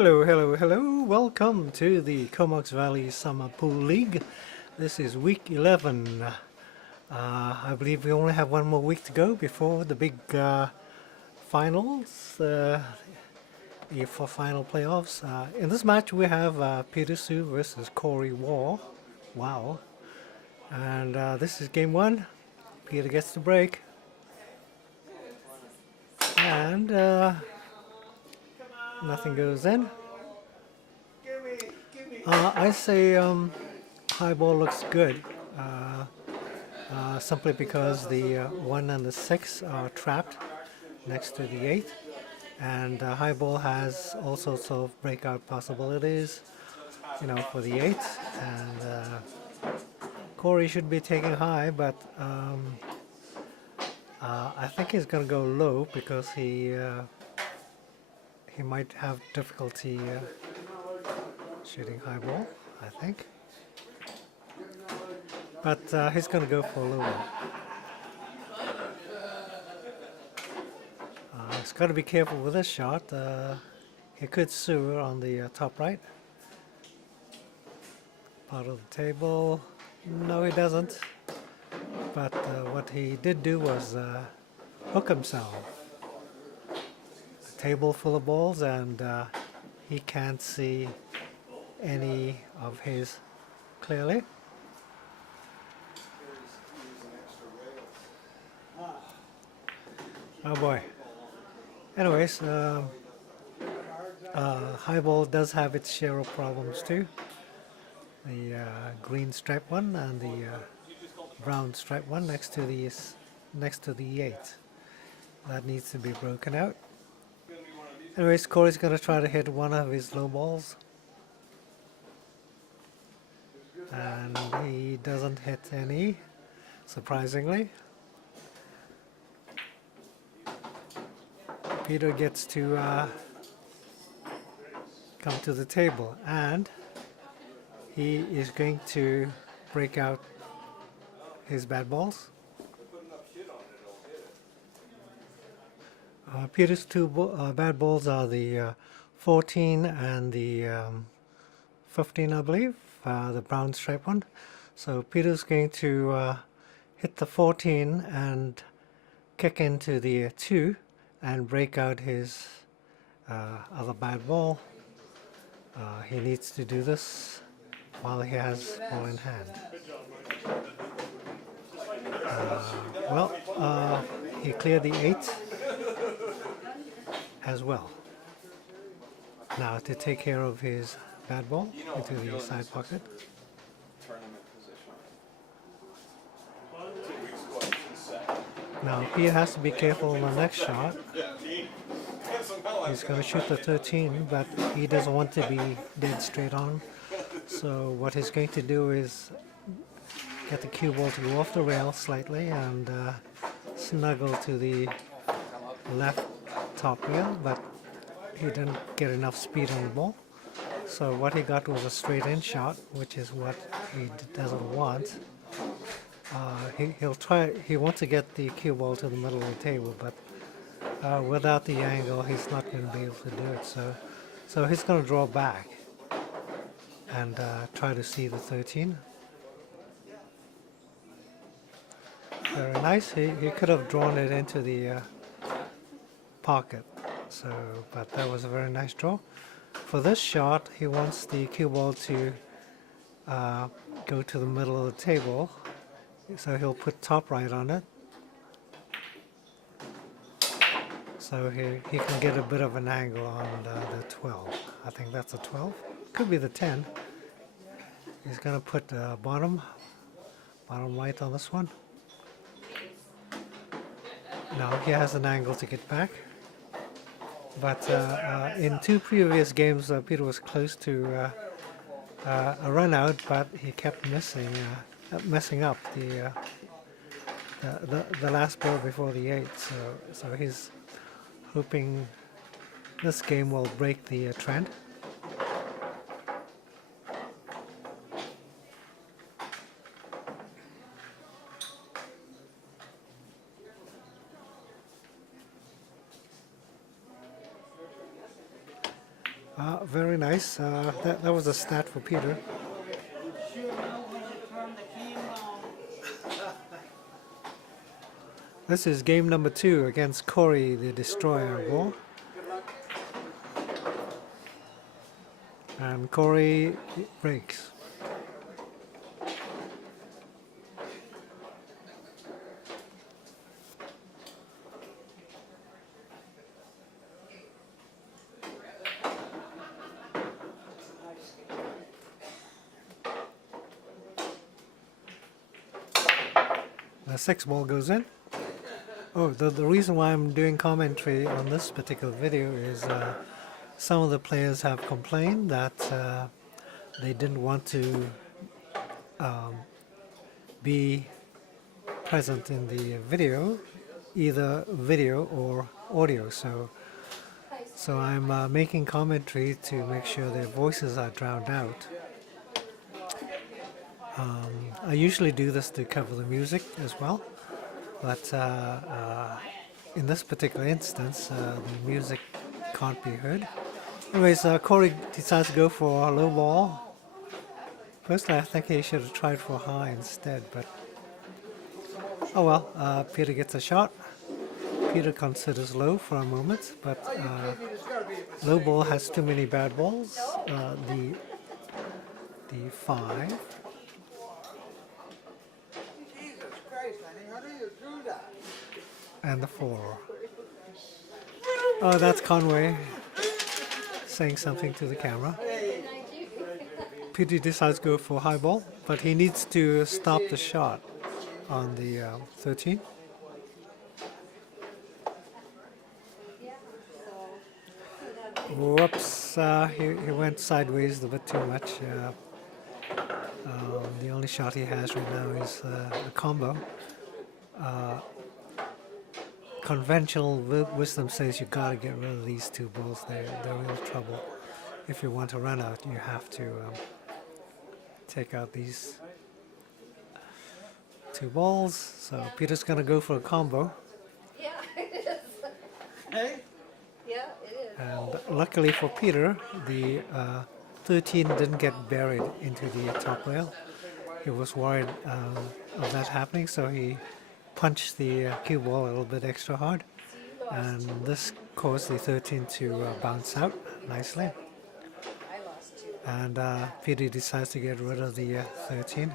Hello, hello, hello. Welcome to the Comox Valley Summer Pool League. This is week 11. I believe we only have one more week to go before the big finals, the for final playoffs. In this match, we have Peter Hsu versus Cory Waugh. Wow. And this is game one. Peter gets the break. And nothing goes in. I say high ball looks good. Simply because the 1 and the 6 are trapped next to the 8, and high ball has all sorts of breakout possibilities, for the 8, and Cory should be taking high, but I think he's going to go low because he might have difficulty shooting high ball, I think. But he's going to go for a low one. He's got to be careful with this shot. He could sewer on the top right part of the table. No, he doesn't. But what he did do was hook himself. A table full of balls, and he can't see any of his clearly. Oh boy. Anyways, high ball does have its share of problems too. The green stripe one and the brown stripe one next to the 8. That needs to be broken out. Anyways, Cory's going to try to hit one of his low balls. And he doesn't hit any, surprisingly. Peter gets to come to the table, and he is going to break out his bad balls. Peter's two bad balls are the 14 and the 15, I believe, the brown stripe one. So Peter's going to hit the 14 and kick into the 2 and break out his other bad ball. He needs to do this while he has ball in hand. He cleared the 8 as well. Now to take care of his bad ball into the side pocket. Now Peter has to be careful on the next shot. He's going to shoot the 13, but he doesn't want to be dead straight on. So what he's going to do is get the cue ball to go off the rail slightly and snuggle to the left top rail, but he didn't get enough speed on the ball. So what he got was a straight in shot, which is what he doesn't want. He wants to get the cue ball to the middle of the table, but without the angle, he's not going to be able to do it. So he's going to draw back and try to see the 13. Very nice. He could have drawn it into the pocket. But that was a very nice draw. For this shot, he wants the cue ball to go to the middle of the table. So he'll put top right on it. So he can get a bit of an angle on the 12. I think that's a 12. Could be the 10. He's going to put bottom right on this one. Now he has an angle to get back. But in 2 previous games, Peter was close to a run out, but he kept messing up the last ball before the 8. So he's hoping this game will break the trend. Very nice. That was a stat for Peter. This is game number 2 against Cory the Destroyer Waugh. And Cory breaks. The 6th ball goes in. Oh, the reason why I'm doing commentary on this particular video is some of the players have complained that they didn't want to be present in the video, either video or audio. So I'm making commentary to make sure their voices are drowned out. I usually do this to cover the music as well, but in this particular instance, the music can't be heard. Anyways, Cory decides to go for a low ball. Personally, I think he should have tried for high instead, but oh well. Peter gets a shot. Peter considers low for a moment, but low ball has too many bad balls. The 5. And the 4. Oh, that's Conway saying something to the camera. Peter decides to go for high ball, but he needs to stop the shot on the 13. Whoops, he went sideways a bit too much. The only shot he has right now is a combo. Conventional wisdom says you gotta get rid of these 2 balls. They're real trouble. If you want to run out, you have to take out these 2 balls. So Peter's gonna go for a combo. Yeah, it is. Hey? Yeah, it is. And luckily for Peter, the 13 didn't get buried into the top rail. He was worried of that happening, so he punched the cue ball a little bit extra hard, and this caused the 13 to bounce out nicely. And Peter decides to get rid of the 13.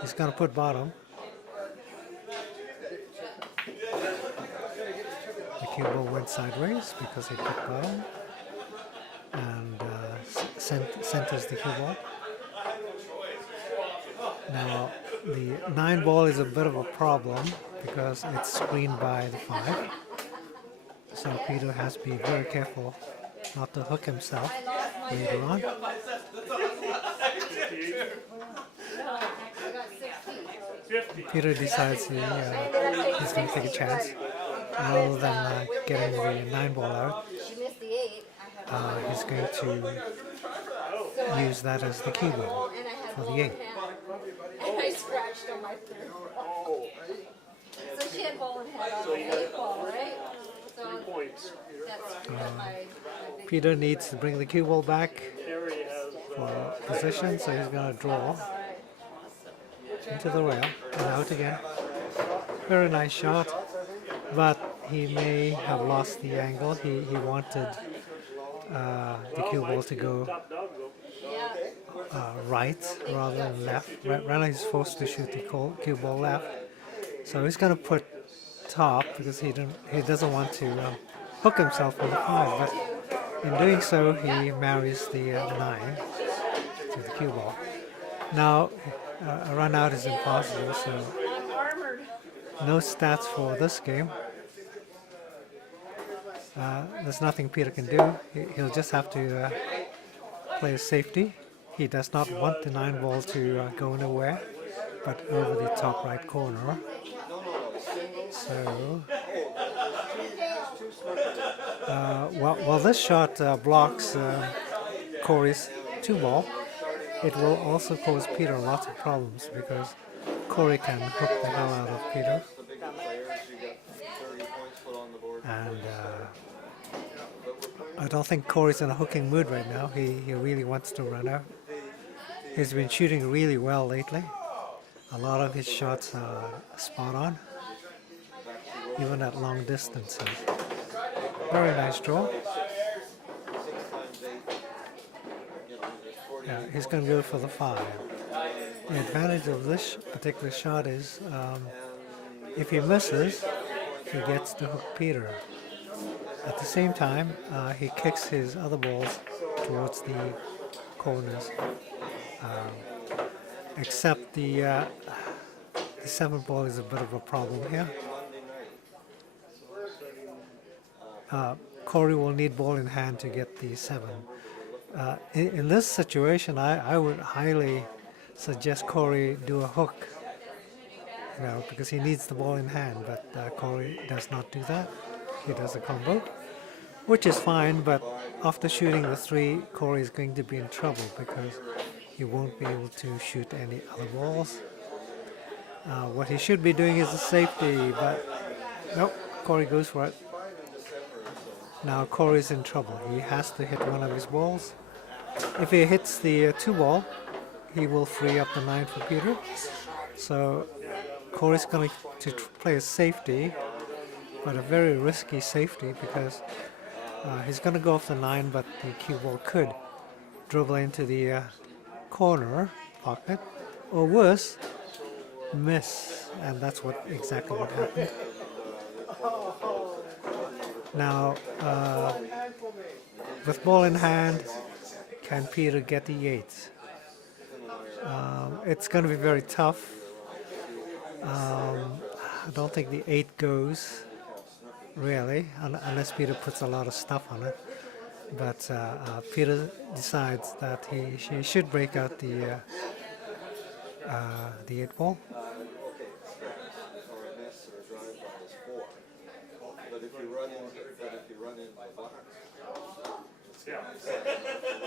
He's going to put bottom. The cue ball went sideways because he put bottom, and centers the cue ball. Now, the 9 ball is a bit of a problem because it's screened by the 5. So Peter has to be very careful not to hook himself later on. Peter decides he's going to take a chance. Rather than getting the 9 ball out, he's going to use that as the cue ball for the 8. And I scratched on my third ball. So she had ball and head on the 8 ball, right? So 3 points. that's my big Peter needs to bring the cue ball back for position, so he's going to draw into the rail and out again. Very nice shot, but he may have lost the angle. He wanted the cue ball to go right rather than left. Right now he's forced to shoot the cue ball left, so he's going to put top because he doesn't want to hook himself with the 5. But in doing so, he marries the 9 to the cue ball. Now a run out is impossible, so no stats for this game. There's nothing Peter can do. He'll just have to play safety. He does not want the 9 ball to go nowhere, but over the top right corner. So, while this shot blocks Cory's 2 ball, it will also cause Peter lots of problems because Cory can hook the hell out of Peter. and I don't think Cory's in a hooking mood right now. He really wants to run out. He's been shooting really well lately. A lot of his shots are spot on, even at long distances. Very nice draw. Yeah, he's going to go for the 5. The advantage of this particular shot is if he misses, he gets to hook Peter. At the same time, he kicks his other balls towards the corners. Except the 7th ball is a bit of a problem here. Cory will need ball in hand to get the 7. In this situation, I would highly suggest Cory do a hook, because he needs the ball in hand, but Cory does not do that. He does a combo, which is fine, but after shooting the 3, Cory is going to be in trouble because he won't be able to shoot any other balls. What he should be doing is a safety, but nope, Cory goes for it. Now Cory's in trouble. He has to hit one of his balls. If he hits the 2 ball, he will free up the 9 for Peter. So Cory's going to play a safety, but a very risky safety because he's going to go off the 9, but the cue ball could dribble into the corner pocket, or worse, miss, and that's exactly what happened. Now, with ball in hand, can Peter get the 8? It's going to be very tough. I don't think the 8 goes, really, unless Peter puts a lot of stuff on it. But Peter decides that he should break out the 8 ball.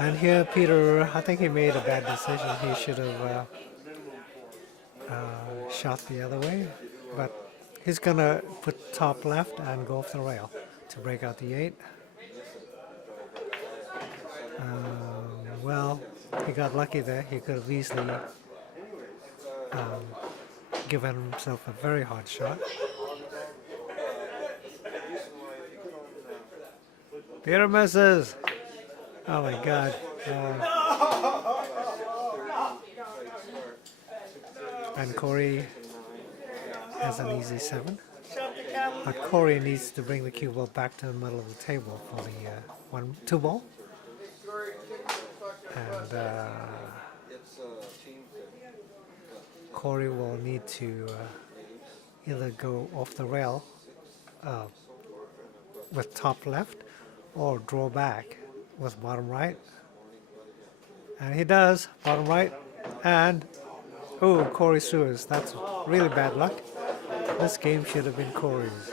And here Peter, I think he made a bad decision. He should have shot the other way, but he's gonna put top left and go off the rail to break out the 8. Well, he got lucky there. He could have easily given himself a very hard shot. Peter misses. Oh my God. And Cory has an easy 7. But Cory needs to bring the cue ball back to the middle of the table for the 2 ball. And Cory will need to either go off the rail with top left or draw back with bottom right. And he does, bottom right, and oh, Cory Hsu. That's really bad luck. This game should have been Cory's.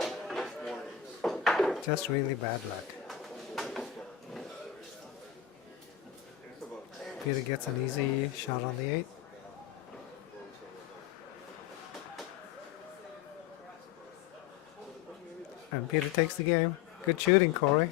Just really bad luck. Peter gets an easy shot on the 8. And Peter takes the game. Good shooting, Cory.